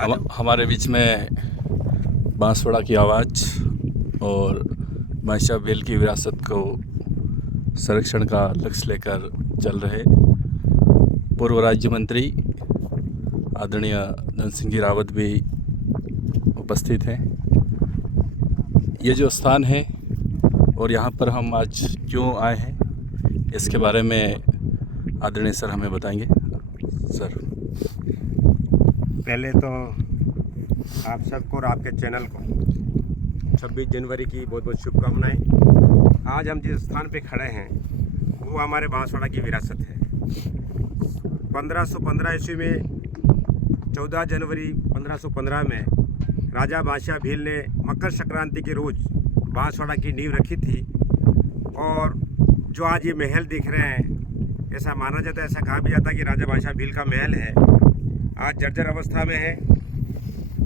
हमारे बीच में बांसवाड़ा की आवाज़ और बादशाह बेल की विरासत को संरक्षण का लक्ष्य लेकर चल रहे पूर्व राज्य मंत्री आदरणीय धन सिंह जी रावत भी उपस्थित हैं। ये जो स्थान है और यहाँ पर हम आज क्यों आए हैं, इसके बारे में आदरणीय सर हमें बताएंगे। सर, पहले तो आप सबको और आपके चैनल को 26 जनवरी की बहुत बहुत शुभकामनाएं। आज हम जिस स्थान पे खड़े हैं वो हमारे बांसवाड़ा की विरासत है। 1515 ईस्वी में 14 जनवरी 1515 में राजा बादशाह भील ने मकर संक्रांति के रोज़ बांसवाड़ा की नींव रखी थी। और जो आज ये महल दिख रहे हैं, ऐसा माना जाता है, ऐसा कहा भी जाता है कि राजा बादशाह भील का महल है, आज जर्जर अवस्था में है।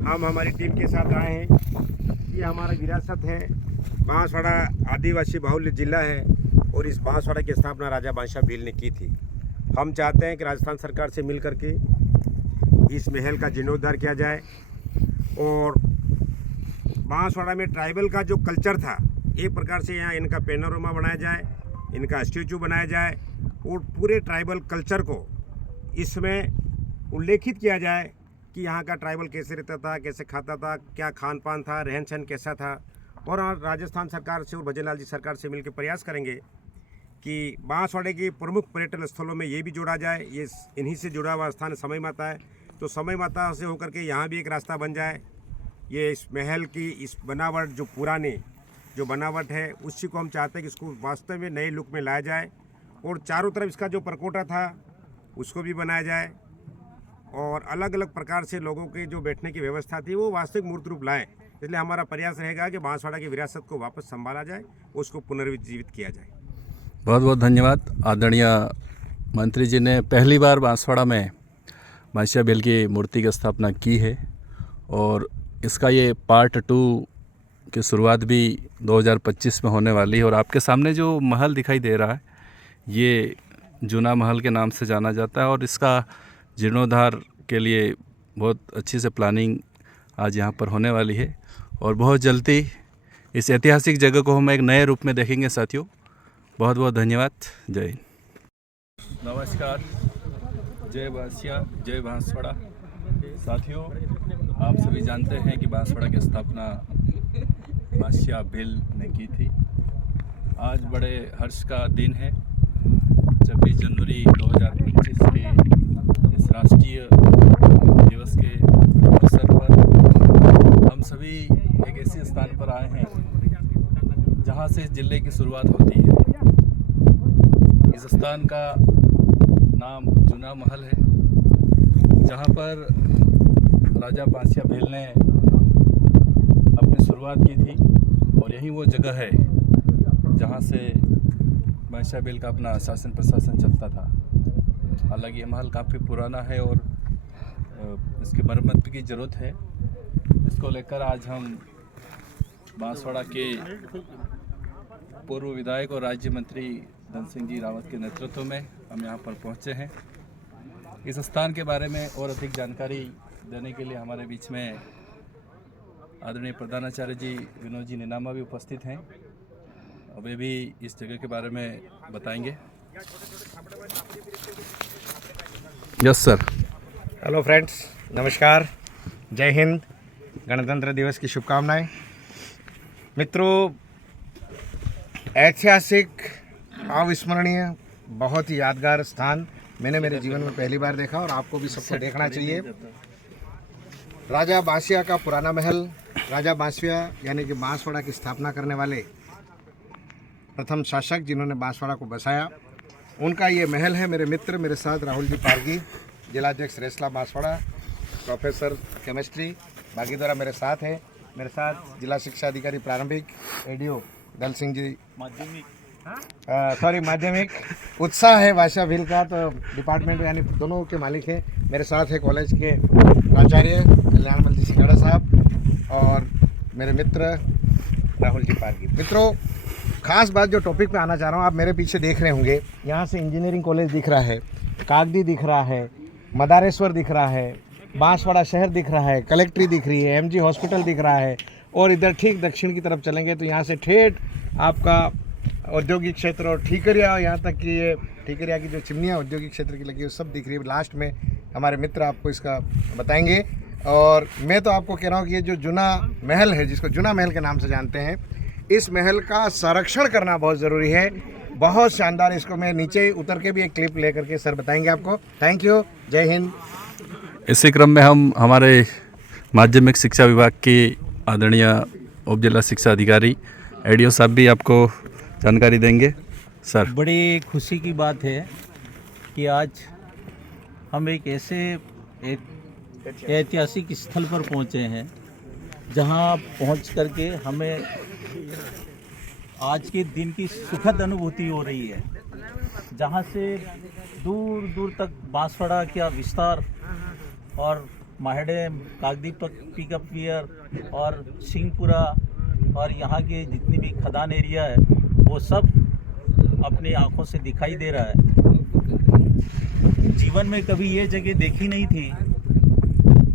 हम हमारी टीम के साथ आए हैं। ये हमारा विरासत है। बांसवाड़ा आदिवासी बाहुल्य जिला है और इस बांसवाड़ा की स्थापना राजा बादशाह भील ने की थी। हम चाहते हैं कि राजस्थान सरकार से मिल करके इस महल का जीर्णोद्धार किया जाए और बांसवाड़ा में ट्राइबल का जो कल्चर था, एक प्रकार से यहाँ इनका पेनोरमा बनाया जाए, इनका स्टेचू बनाया जाए और पूरे ट्राइबल कल्चर को इसमें उल्लेखित किया जाए कि यहाँ का ट्राइबल कैसे रहता था, कैसे खाता था, क्या खान पान था, रहन सहन कैसा था। और राजस्थान सरकार से और भजनलाल जी सरकार से मिलकर प्रयास करेंगे कि बांसवाड़े के प्रमुख पर्यटन स्थलों में ये भी जोड़ा जाए। ये इन्हीं से जुड़ा हुआ स्थान समय माता है, तो समय माता से होकर के यहाँ भी एक रास्ता बन जाए। ये इस महल की इस बनावट जो पुरानी जो बनावट है उसी को हम चाहते हैं कि इसको वास्तव में नए लुक में लाया जाए और चारों तरफ इसका जो परकोटा था उसको भी बनाया जाए और अलग अलग प्रकार से लोगों की जो बैठने की व्यवस्था थी वो वास्तविक मूर्त रूप लाए। इसलिए हमारा प्रयास रहेगा कि बांसवाड़ा की विरासत को वापस संभाला जाए, उसको पुनर्जीवित किया जाए। बहुत बहुत धन्यवाद। आदरणीय मंत्री जी ने पहली बार बांसवाड़ा में बादशाह बेल की मूर्ति की स्थापना की है और इसका ये पार्ट 2 की शुरुआत भी 2025 में होने वाली है। और आपके सामने जो महल दिखाई दे रहा है ये जूना महल के नाम से जाना जाता है और इसका जीर्णोद्धार के लिए बहुत अच्छी से प्लानिंग आज यहाँ पर होने वाली है और बहुत जल्दी इस ऐतिहासिक जगह को हम एक नए रूप में देखेंगे। साथियों, बहुत बहुत धन्यवाद। जय हिंद। नमस्कार, जय बादशाह, जय बांसवाड़ा। साथियों, आप सभी जानते हैं कि बांसवाड़ा की स्थापना बादशाह भील ने की थी। आज बड़े हर्ष का दिन है। 26 जनवरी 2025 के इस राष्ट्रीय दिवस के अवसर पर हम सभी एक ऐसे स्थान पर आए हैं जहां से इस जिले की शुरुआत होती है। इस स्थान का नाम जूना महल है, जहां पर राजा बादशाह भील ने अपनी शुरुआत की थी और यही वो जगह है जहां से बादशाह बेल का अपना शासन प्रशासन चलता था। हालांकि ये महल काफ़ी पुराना है और इसकी मरम्मत की ज़रूरत है। इसको लेकर आज हम बांसवाड़ा के पूर्व विधायक और राज्य मंत्री धन सिंह जी रावत के नेतृत्व में हम यहाँ पर पहुँचे हैं। इस स्थान के बारे में और अधिक जानकारी देने के लिए हमारे बीच में आदरणीय प्रधानाचार्य जी विनोद जी नीनामा भी उपस्थित हैं। वे भी इस जगह के बारे में बताएंगे। Yes sir. हेलो फ्रेंड्स, नमस्कार, जय हिंद, गणतंत्र दिवस की शुभकामनाएं। मित्रों, ऐतिहासिक, अविस्मरणीय, बहुत ही यादगार स्थान मैंने मेरे जीवन में पहली बार देखा और आपको भी सबको देखना चाहिए। राजा बादशाह का पुराना महल, राजा बादशाह यानी कि बांसवाड़ा की स्थापना करने वाले प्रथम शासक जिन्होंने बांसवाड़ा को बसाया, उनका ये महल है। मेरे मित्र, मेरे साथ राहुल जी पारगी, जिलाध्यक्ष रेसला बांसवाड़ा, प्रोफेसर केमिस्ट्री भागीदारा मेरे साथ है। मेरे साथ जिला शिक्षा अधिकारी प्रारंभिक एडीओ दल सिंह जी माध्यमिक। उत्साह है बादशाह भील का, तो डिपार्टमेंट यानी दोनों के मालिक हैं। मेरे साथ है कॉलेज के प्राचार्य कल्याणमल जी सिंगाड़ा साहब और मेरे मित्र राहुल जी पारगी। मित्रों, खास बात जो टॉपिक पे आना चाह रहा हूँ, आप मेरे पीछे देख रहे होंगे, यहाँ से इंजीनियरिंग कॉलेज दिख रहा है, कागदी दिख रहा है, मदारेश्वर दिख रहा है, बांसवाड़ा शहर दिख रहा है, कलेक्ट्री दिख रही है, एमजी हॉस्पिटल दिख रहा है, और इधर ठीक दक्षिण की तरफ चलेंगे तो यहाँ से ठेठ आपका औद्योगिक क्षेत्र और ठीकरिया, यहाँ तक कि ये ठीकरिया की जो चिमनियाँ औद्योगिक क्षेत्र की लगी है सब दिख रही है। लास्ट में हमारे मित्र आपको इसका बताएंगे। और मैं तो आपको कह रहा हूँ कि ये जो जूना महल है, जिसको जूना महल के नाम से जानते हैं, इस महल का संरक्षण करना बहुत ज़रूरी है। बहुत शानदार, इसको मैं नीचे उतर के भी एक क्लिप ले करके सर बताएंगे आपको। थैंक यू, जय हिंद। इसी क्रम में हम हमारे माध्यमिक शिक्षा विभाग के आदरणीय उप जिला शिक्षा अधिकारी एडीओ साहब भी आपको जानकारी देंगे। सर, बड़ी खुशी की बात है कि आज हम एक ऐसे ऐतिहासिक स्थल पर पहुंचे हैं जहां पहुंच करके हमें आज के दिन की सुखद अनुभूति हो रही है, जहां से दूर दूर तक बांसवाड़ा का विस्तार और माहेडैम, कागदी पिकअप वियर और सिंहपुरा और यहाँ के जितनी भी खदान एरिया है वो सब अपनी आंखों से दिखाई दे रहा है। जीवन में कभी ये जगह देखी नहीं थी।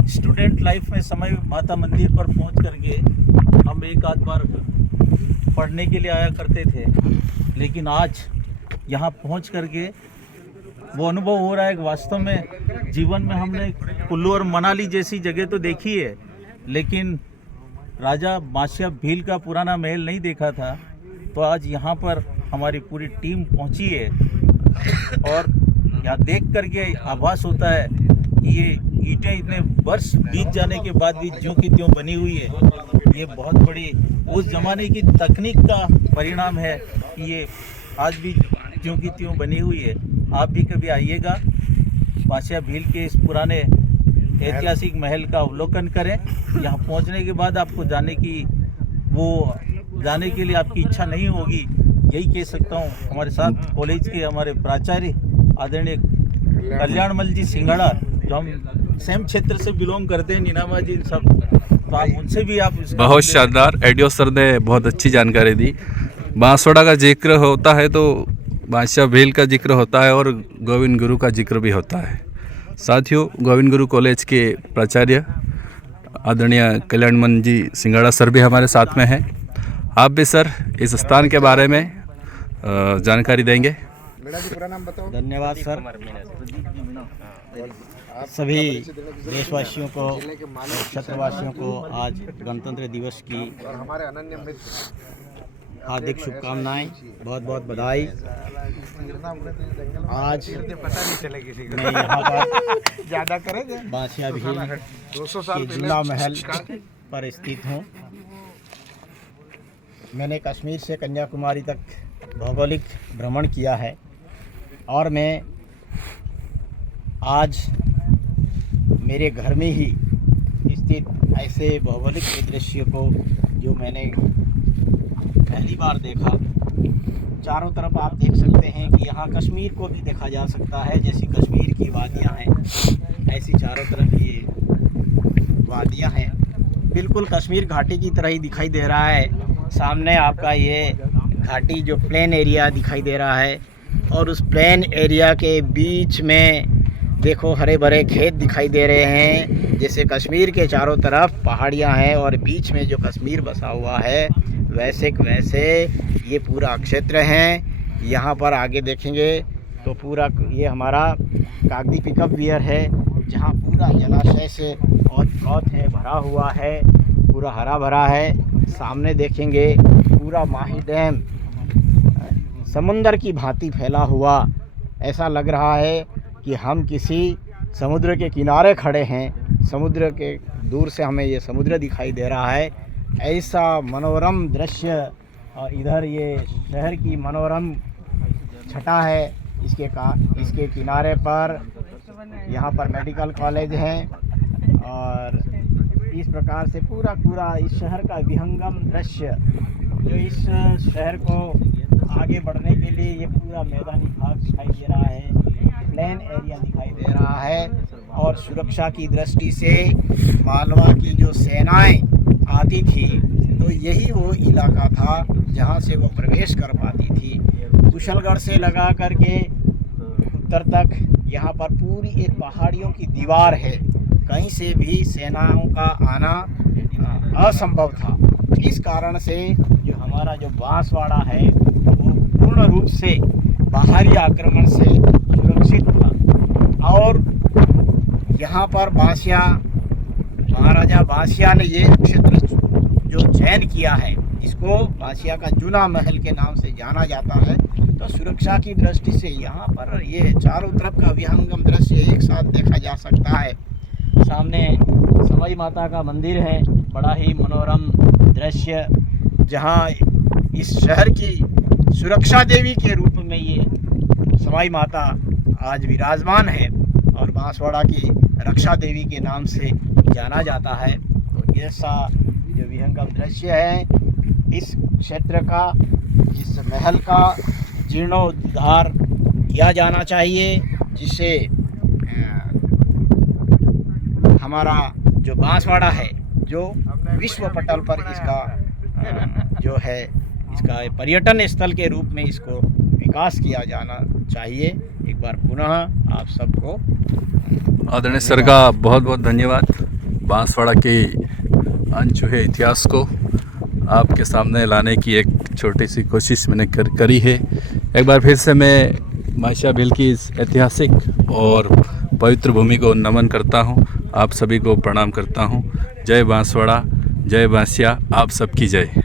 स्टूडेंट लाइफ में समय माता मंदिर पर पहुंच करके हम एक आध बार पढ़ने के लिए आया करते थे, लेकिन आज यहाँ पहुंच करके वो अनुभव हो रहा है कि वास्तव में जीवन में हमने कुल्लू और मनाली जैसी जगह तो देखी है, लेकिन राजा बादशाह भील का पुराना महल नहीं देखा था। तो आज यहाँ पर हमारी पूरी टीम पहुँची है और यहाँ देख करके आभास होता है कि ये ईंटें इतने वर्ष बीत जाने के बाद भी ज्यों की त्यों बनी हुई है। ये बहुत बड़ी उस ज़माने की तकनीक का परिणाम है कि ये आज भी ज्यों की त्यों बनी हुई है। आप भी कभी आइएगा, बादशाह भील के इस पुराने ऐतिहासिक महल का अवलोकन करें। यहाँ पहुँचने के बाद आपको जाने के लिए आपकी इच्छा नहीं होगी। यही कह सकता हूँ। हमारे साथ कॉलेज के हमारे प्राचार्य आदरणीय कल्याणमल जी सिंघाड़ा, जो हम सेम क्षेत्र से बिलोंग करते हैं, नीनामा जी सब, तो आप उनसे भी आप बहुत शानदार। एडीओ सर ने बहुत अच्छी जानकारी दी। बांसवाड़ा का जिक्र होता है तो बादशाह भील का जिक्र होता है और गोविंद गुरु का जिक्र भी होता है। साथियों, गोविंद गुरु कॉलेज के प्राचार्य आदरणीय कल्याणमल जी सिंघाड़ा सर भी हमारे साथ में हैं। आप भी सर इस स्थान के बारे में जानकारी देंगे। मेरा जी पूरा नाम बताओ। धन्यवाद सर। सभी देशवासियों को, क्षेत्रवासियों को आज गणतंत्र दिवस की और हमारे अनन्य मित्र हार्दिक शुभकामनाएं, बहुत बहुत बधाई। आज पता नहीं चले किसी को, मैं यहाँ पर ज़्यादा करेंगे। बादशाह भील 200 साल के जूना महल पर स्थित हूँ। मैंने कश्मीर से कन्याकुमारी तक भौगोलिक भ्रमण किया है और मैं आज मेरे घर में ही स्थित ऐसे भौगोलिक दृश्य को जो मैंने पहली बार देखा। चारों तरफ आप देख सकते हैं कि यहाँ कश्मीर को भी देखा जा सकता है, जैसी कश्मीर की वादियाँ हैं ऐसी चारों तरफ ये वादियाँ हैं। बिल्कुल कश्मीर घाटी की तरह ही दिखाई दे रहा है। सामने आपका ये घाटी जो प्लेन एरिया दिखाई दे रहा है और उस प्लेन एरिया के बीच में देखो हरे भरे खेत दिखाई दे रहे हैं। जैसे कश्मीर के चारों तरफ पहाड़ियाँ हैं और बीच में जो कश्मीर बसा हुआ है वैसे ये पूरा क्षेत्र है। यहाँ पर आगे देखेंगे तो पूरा ये हमारा कागदी पिकअप वियर है, जहाँ पूरा जलाशय से और है भरा हुआ है, पूरा हरा भरा है। सामने देखेंगे पूरा माही डैम समुंदर की भांति फैला हुआ, ऐसा लग रहा है कि हम किसी समुद्र के किनारे खड़े हैं। समुद्र के दूर से हमें ये समुद्र दिखाई दे रहा है, ऐसा मनोरम दृश्य। और इधर ये शहर की मनोरम छटा है। इसके किनारे पर यहाँ पर मेडिकल कॉलेज है और इस प्रकार से पूरा इस शहर का विहंगम दृश्य, जो इस शहर को आगे बढ़ने के लिए ये पूरा मैदानी भाग दिखाई दे रहा है, प्लेन एरिया दिखाई दे रहा है। और सुरक्षा की दृष्टि से मालवा की जो सेनाएं आती थी तो यही वो इलाका था जहां से वो प्रवेश कर पाती थी। कुशलगढ़ से लगा करके उत्तर तक यहाँ पर पूरी एक पहाड़ियों की दीवार है। कहीं से भी सेनाओं का आना असंभव था। इस कारण से जो हमारा जो बांसवाड़ा है वो पूर्ण रूप से बाहरी आक्रमण से सुरक्षित था। और यहाँ पर बांसिया महाराजा बांसिया ने ये क्षेत्र जो चयन किया है, इसको बांसिया का जूना महल के नाम से जाना जाता है। तो सुरक्षा की दृष्टि से यहाँ पर ये चारों तरफ का विहंगम दृश्य एक साथ देखा जा सकता है। सामने सवाई माता का मंदिर है, बड़ा ही मनोरम दृश्य, जहाँ इस शहर की सुरक्षा देवी के रूप में ये सवाई माता आज विराजमान है और बांसवाड़ा की रक्षा देवी के नाम से जाना जाता है। तो ऐसा जो विहंगम दृश्य है इस क्षेत्र का, इस महल का जीर्णोद्धार किया जाना चाहिए, जिससे हमारा जो बांसवाड़ा है जो विश्व पटल पर इसका जो है इसका पर्यटन स्थल के रूप में इसको विकास किया जाना चाहिए। एक बार पुनः आप सबको आदरणीय सर का बहुत बहुत धन्यवाद। बांसवाड़ा के अनछुए इतिहास को आपके सामने लाने की एक छोटी सी कोशिश मैंने करी है। एक बार फिर से मैं बांसिया भील की इस ऐतिहासिक और पवित्र भूमि को नमन करता हूं, आप सभी को प्रणाम करता हूं। जय बांसवाड़ा, जय बांसिया, आप सबकी जय।